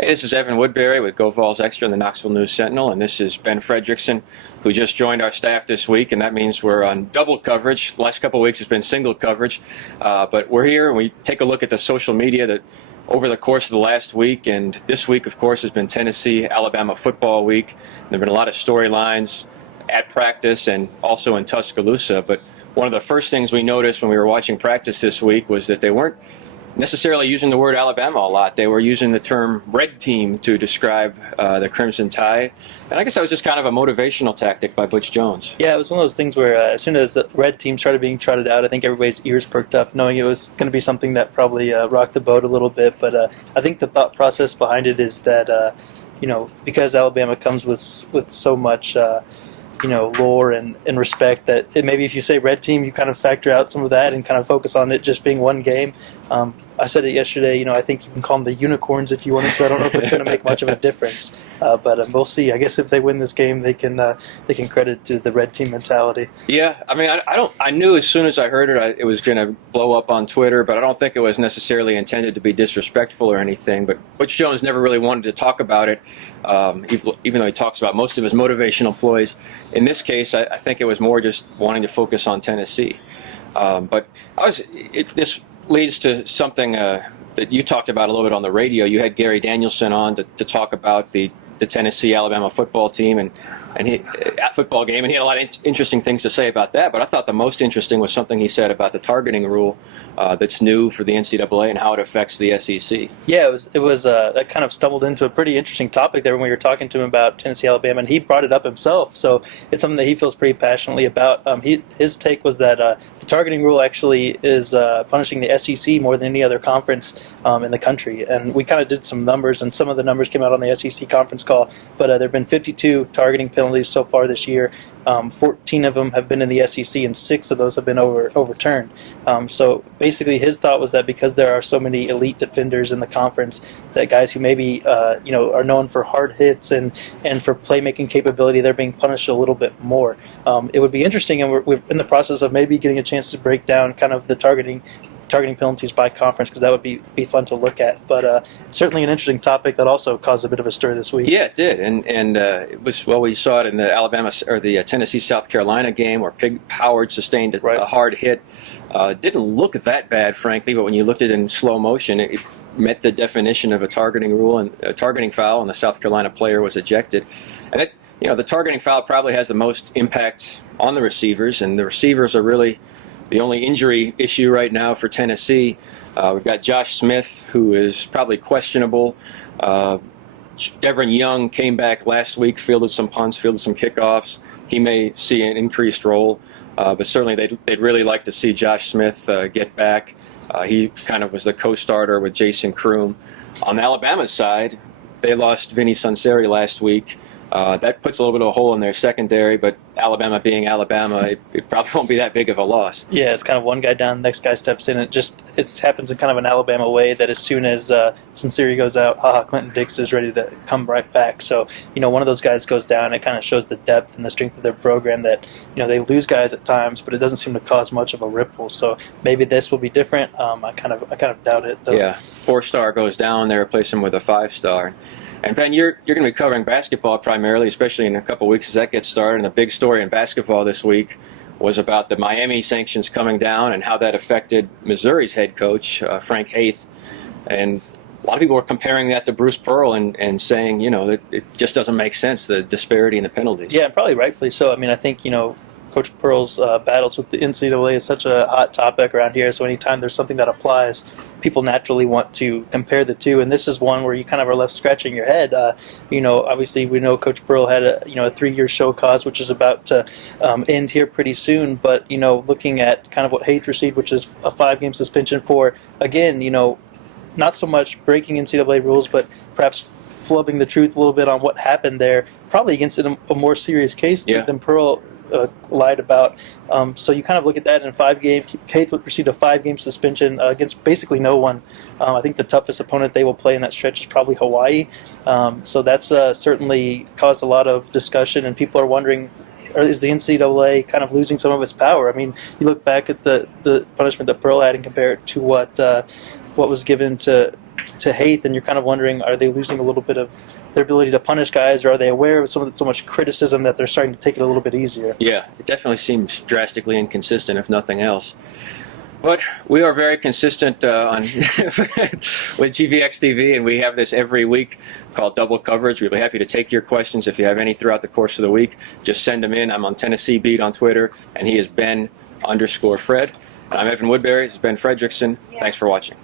Hey, this is Evan Woodbery with Go Vols Extra in the Knoxville News Sentinel, and this is Ben Frederickson, who just joined our staff this week, and that means we're on double coverage. The last couple of weeks has been single coverage, but we're here and we take a look at the social media that over the course of the last week, and this week, of course, has been Tennessee-Alabama football week. There have been a lot of storylines at practice and also in Tuscaloosa, but one of the first things we noticed when we were watching practice this week was that they weren't necessarily using the word Alabama a lot. They were using the term red team to describe the Crimson Tide. And I guess that was just kind of a motivational tactic by Butch Jones. Yeah, it was one of those things where as soon as the red team started being trotted out, I think everybody's ears perked up, knowing it was going to be something that probably rocked the boat a little bit. But I think the thought process behind it is that, because Alabama comes with so much lore and respect, that maybe if you say red team, you kind of factor out some of that and kind of focus on it just being one game. I said it yesterday, I think you can call them the unicorns if you wanted to. I don't know if it's going to make much of a difference, but we'll see. I guess if they win this game, they can credit to the red team mentality. Yeah, I mean, I knew as soon as I heard it, it was going to blow up on Twitter, but I don't think it was necessarily intended to be disrespectful or anything. But Butch Jones never really wanted to talk about it, even though he talks about most of his motivational ploys. In this case, I think it was more just wanting to focus on Tennessee. But this leads to something that you talked about a little bit on the radio. You had Gary Danielson on to talk about the Tennessee-Alabama football team and football game, and he had a lot of interesting things to say about that. But I thought the most interesting was something he said about the targeting rule that's new for the NCAA and how it affects the SEC. Yeah, it was that kind of stumbled into a pretty interesting topic there when we were talking to him about Tennessee-Alabama, and he brought it up himself. So it's something that he feels pretty passionately about. His take was that the targeting rule actually is punishing the SEC more than any other conference in the country. And we kind of did some numbers, and some of the numbers came out on the SEC conference call. But there have been 52 targeting penalties so far this year. 14 of them have been in the SEC, and 6 of those have been overturned. So basically, his thought was that because there are so many elite defenders in the conference, that guys who maybe are known for hard hits and for playmaking capability, they're being punished a little bit more. It would be interesting, and we're in the process of maybe getting a chance to break down kind of the targeting penalties by conference, because that would be fun to look at. But certainly an interesting topic that also caused a bit of a stir this week. Yeah, it did, and it was, well, we saw it in the Alabama or the Tennessee-South Carolina game where Pig Howard sustained a hard hit. It didn't look that bad, frankly, but when you looked at it in slow motion, it met the definition of a targeting rule and a targeting foul, and the South Carolina player was ejected. And the targeting foul probably has the most impact on the receivers, and the receivers are really the only injury issue right now for Tennessee. We've got Josh Smith, who is probably questionable. Devin Young came back last week, fielded some punts, fielded some kickoffs. He may see an increased role, but certainly they'd really like to see Josh Smith get back. He kind of was the co-starter with Jason Kroom. On the Alabama side, they lost Vinny Sunseri last week. That puts a little bit of a hole in their secondary, but Alabama being Alabama, it probably won't be that big of a loss. Yeah, it's kind of one guy down, next guy steps in. It happens in kind of an Alabama way that as soon as Sunseri goes out, Clinton Dix is ready to come right back. So, one of those guys goes down. It kind of shows the depth and the strength of their program that, they lose guys at times, but it doesn't seem to cause much of a ripple. So maybe this will be different. I kind of doubt it, though. Yeah, 4-star goes down, they replace him with a 5-star. And Ben, you're going to be covering basketball primarily, especially in a couple of weeks as that gets started. And the big story in basketball this week was about the Miami sanctions coming down and how that affected Missouri's head coach, Frank Haith. And a lot of people were comparing that to Bruce Pearl and saying, that it just doesn't make sense, the disparity in the penalties. Yeah, probably rightfully so. I mean, I think, Coach Pearl's battles with the NCAA is such a hot topic around here, so anytime there's something that applies, people naturally want to compare the two, and this is one where you kind of are left scratching your head. Obviously we know Coach Pearl had a 3-year show cause, which is about to end here pretty soon, but looking at kind of what Haith received, which is a 5-game suspension for, again, not so much breaking NCAA rules, but perhaps flubbing the truth a little bit on what happened there, probably against a more serious case than Pearl lied about. So you kind of look at that in 5 games. Haith received a 5-game suspension against basically no one. I think the toughest opponent they will play in that stretch is probably Hawaii. So that's certainly caused a lot of discussion, and people are wondering, is the NCAA kind of losing some of its power? I mean, you look back at the punishment that Pearl had and compare it to what was given to to hate, then you're kind of wondering, are they losing a little bit of their ability to punish guys, or are they aware of so much criticism that they're starting to take it a little bit easier? Yeah, it definitely seems drastically inconsistent, if nothing else. But we are very consistent on with GVX TV, and we have this every week called Double Coverage. We'll be happy to take your questions if you have any throughout the course of the week. Just send them in. I'm on Tennessee Beat on Twitter, and he is Ben_Fred. I'm Evan Woodbery. This has been Frederickson. Thanks for watching.